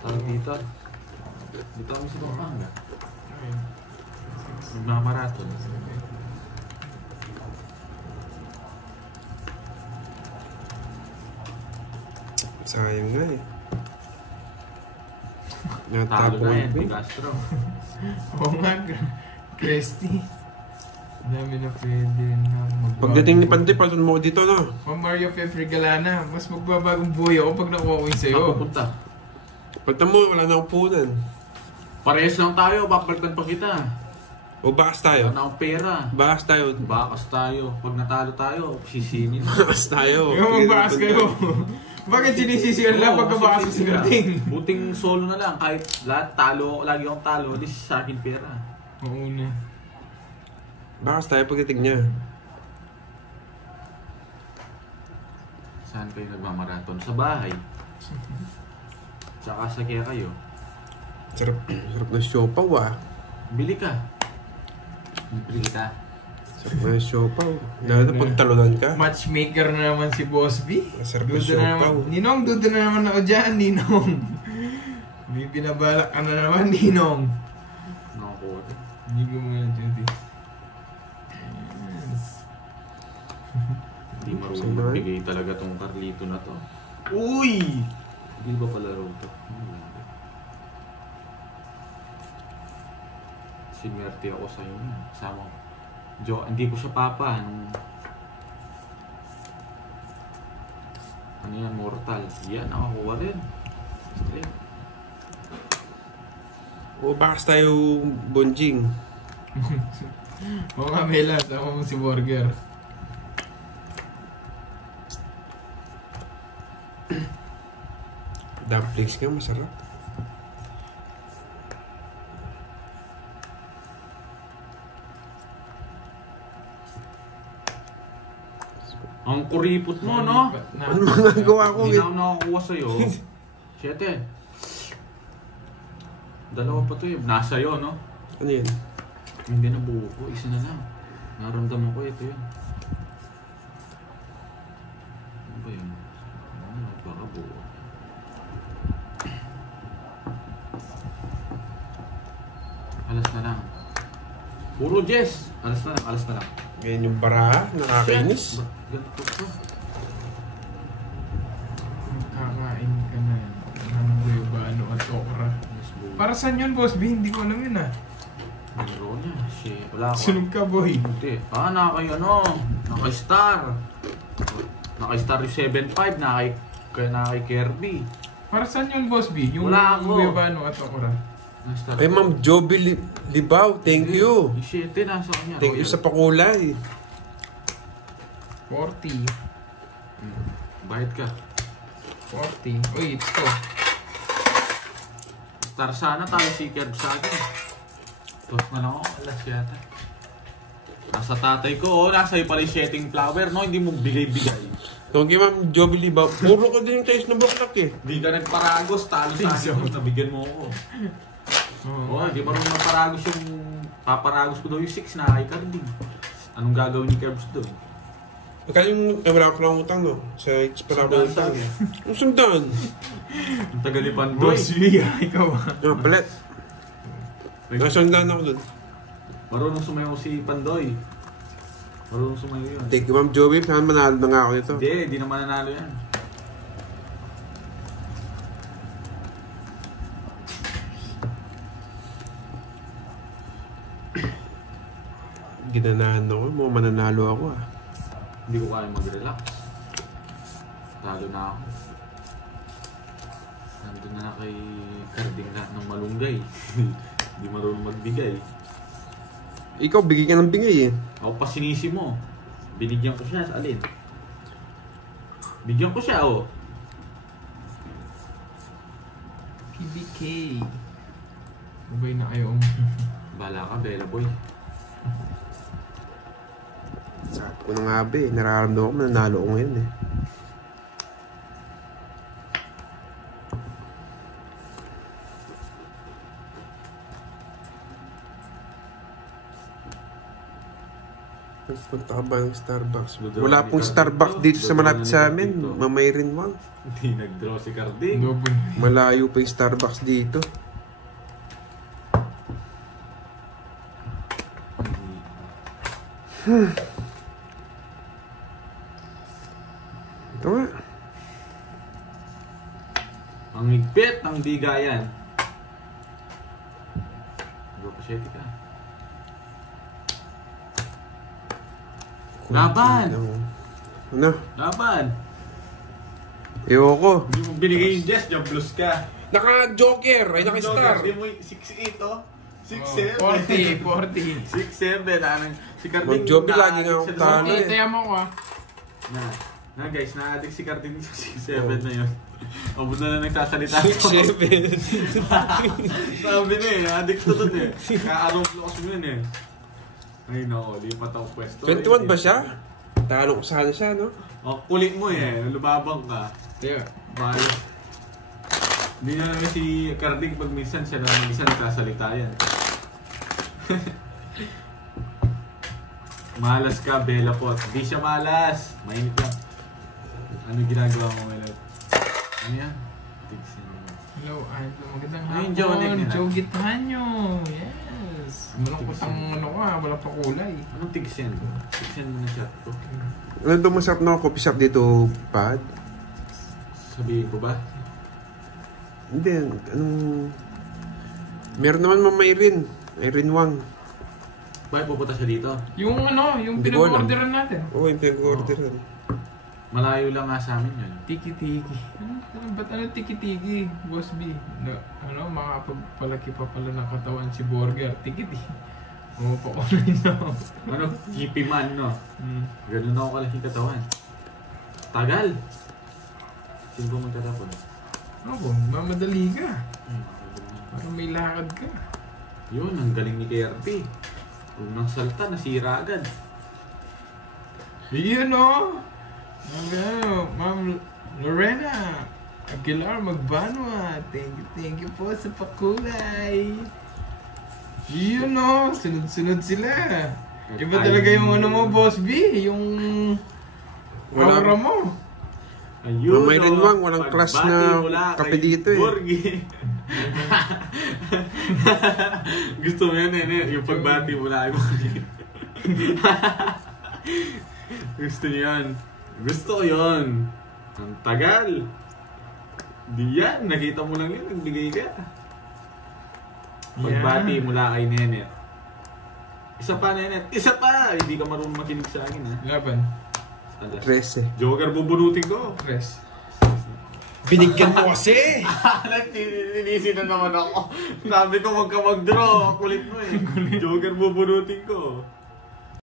Tawag dito. Dito kami sa Pampanga. Magmamarathon. Sayang nga eh. Talo na yan, Di Castro. Oo nga, Cresty. Dami na pwede na magbago. Pagdating ni Pantoy, palun mo dito, no? Mario Fefre Galana, mas magbabagong buhay ako pag nakuha ko yung sa'yo. Pupunta. Pagta mo, wala na akong punan. Parehas lang tayo, babalikan pa kita. O bakas tayo? Wala na akong pera. Bakas tayo. Bakas tayo. Pag natalo tayo, sisinin. Bakas tayo. Ikaw magbakas kayo. Bakit sinisisiyan lang pagkabakas sa sigating? Buting solo na lang. Kahit lahat talo, lagi akong talo, di sa akin pera. Oo na. Bakas tayo pagdating niya. Saan kayo nagmamarathon? Sa bahay. Tsaka sa kaya kayo. Sarap na siopaw ah. Bili ka. Bili kita. Sarap na siopaw. Lalo na pag talunan ka. Matchmaker na naman si Boss B. Sarap na Duda na naman. siopaw. Ninong, duda na naman ako dyan, Ninong. May binabalak ka na naman, Ninong. Naku. Hindi ko muna dyan. Hindi marunong magbigay talaga tong Carlito na to. Uy! Hindi ba palaro to? Sinwerte ako sa inyo. Sama ko. Hindi ko siya papa. Ano yan? Mortal. Yan, nakakuha rin. Straight. O bakas tayo bonjing. Oo nga, Mela. Sama mo si Burger. Dumplings nga, masarap. Ang kuripot mo, no? Ano mga gawa ko? Hindi na ako nakakuha sa'yo. Siyete. Dalawa pa to eh. Nasa'yo, no? Ano yan? Hindi na buo ko. Isa na lang. Naramdaman ko ito yun. Ano ba yun? Ano? Baka buo. Alas na lang. Puro Jess. Alas na lang. Alas na lang. Ganyan yung baraha, nakakainis. Ganito pa. Kakain ka na yan. Ano ba ano at okra? Para saan yun, Boss B? Hindi ko alam yun ah. Meron niya. Shit. Wala ako. Sunog ka, boy. Hindi. Nakay ano. Naka-star. Naka-star yung 7.5. Nakay Kirby. Para saan yun, Boss B? Yung Wala ako. ano at okra? Ay, Ma'am Joby Libaw, thank you. Yung 7 nasa kanya. Thank you sa pakulay. 40. Bayad ka. 40. Uy, ito. Star sana tayo si Kirby sa akin. Tapos na lang ako. Alas yata. Nasa tatay ko. Nasa iyo pala yung setting flower. No? Hindi mo bigay-bigay. Thank you, Ma'am Joby Libaw. Puro ka din yung taste na buklak eh. Hindi ka nagparagos. Talo sa akin. Tapos nabigyan mo ako. Oo, di ba nung naparagos yung... Paparagos ko daw yung 6 na kay Kirby. Anong gagawin ni Kirby doon? Kaya yung wala ko lang utang, no? Sa wala ko lang utang. Ang sundan. Ang tagal ni Pandoy. Boss B, ikaw ah. Yung palit. Nasundan ako dun. Marunong sumayaw si Pandoy. Marunong sumayaw yun. Thank you, Ma'am Joby. Saan manalo na nga ako nito? Hindi naman nanalo yan. Ginanahan ako. Mukhang mananalo ako ah. Hindi ko kaya mag-relax. Talo na ako. Nandun na kay Carding lahat ng malunggay. Hindi marunong magbigay. Ikaw, bigay ka ng bingay eh. Ako pa sinisi mo. Binigyan ko siya sa alin. Bigyan ko siya, oh. PBK. Babay na kayo. Bala ka, Bella Boy. Sabi ko na nga ba eh. Nararamdaman ko, mananalo ko ngayon eh. Nagpunta ka ba ng Starbucks? Withdraw Wala ni pong Carding Starbucks to. dito sa Withdraw malapit ni sa Carding amin. to. Mamay rin wang. Hindi nag-draw si Carding. Double. Malayo pa yung Starbucks dito. Ito nga. Ang higpit ng bigayan. Go-pasyete ka. Laban! Ano? Laban! Ayoko. Hindi mo binigay yung Jess, jablos ka. Naka-joker! Ay, naka-star! Hindi mo 6'8", oh. 6'7". 40. 6'7". Si Carding. Mag-joby lagi nga ako talo eh. Kaya mo ko Na guys, na-addict si Carding sa 6'7" na yun. Abot na na nagsasalita. 6'7". Sabi na eh, addict to dun eh. Kaarong blokas mo yun eh. Ay nako, lipat ako pwesto. 21 ba siya? Talo ko sana siya, no? Oh, kulit mo eh, lumabang ka. Yeah. Bayo. Hindi na naman si Carding pag minsan siya na mag-isa nagsasalita yan. Malas ka, Bella Pot. Hindi siya malas. Mainit lang. Ano ginagawa mo ngayon? Ano yan? Tigsin mo. Hello, Idol. Magandang Ayun, hapon. Joe, Nick, Joe Gitanyo. Yes. Malakot ang ano ka, wala pa kulay. Anong tigsin? Tigsin mo na chat ko. Ano itong masarap na coffee shop dito, Pad? Sabihin ko ba? Hindi, anong... Meron naman Mama Irene. Irene Wang. Bakit pupunta siya dito? Yung ano, yung Hindi ko alam. pinag-orderan natin. Oo, yung pinag-orderan. Malayo lang nga sa amin yun. Tiki-tiki. Ba't ano tiki-tiki, Boss B? Makapagpalaki pa pala ng katawan si Burger. Tiki-tiki. Pakulay na ako. Ano? Kipi man, no? Ganun ako kalaki katawan. Tagal! Sino ba magkatapon? Ako, mamadali ka. Parang may lakad ka. Yun, ang galing ni KRP. Kung nang salta, nasira agad. Yun o! Ma'am Lorena Aguilar Magbanwa. Thank you po sa pakulay. Yun o! Sunod-sunod sila. Iba talaga yung ano mo, Boss B. Yung aura mo. Ayun, Mama Irene Wang, walang class na kape dito eh. Borgi. Gusto mo yan eh, yung pagbati mula ako. Gusto niyo yan. Gusto ko yun. Ang tagal. Di yan, nakita mo lang yun, nagbigay ka. Pagbati mula kay Nenet. Isa pa, Nenet. Isa pa! Hindi ka marunong makinig sa akin, ha? Laban. 13. Joker, bubunutin ko. Press. Binigyan mo kasi! Nilisi na naman ako. Sabi ko, wag ka mag-draw. Kulit mo eh. Joker, bubunutin ko.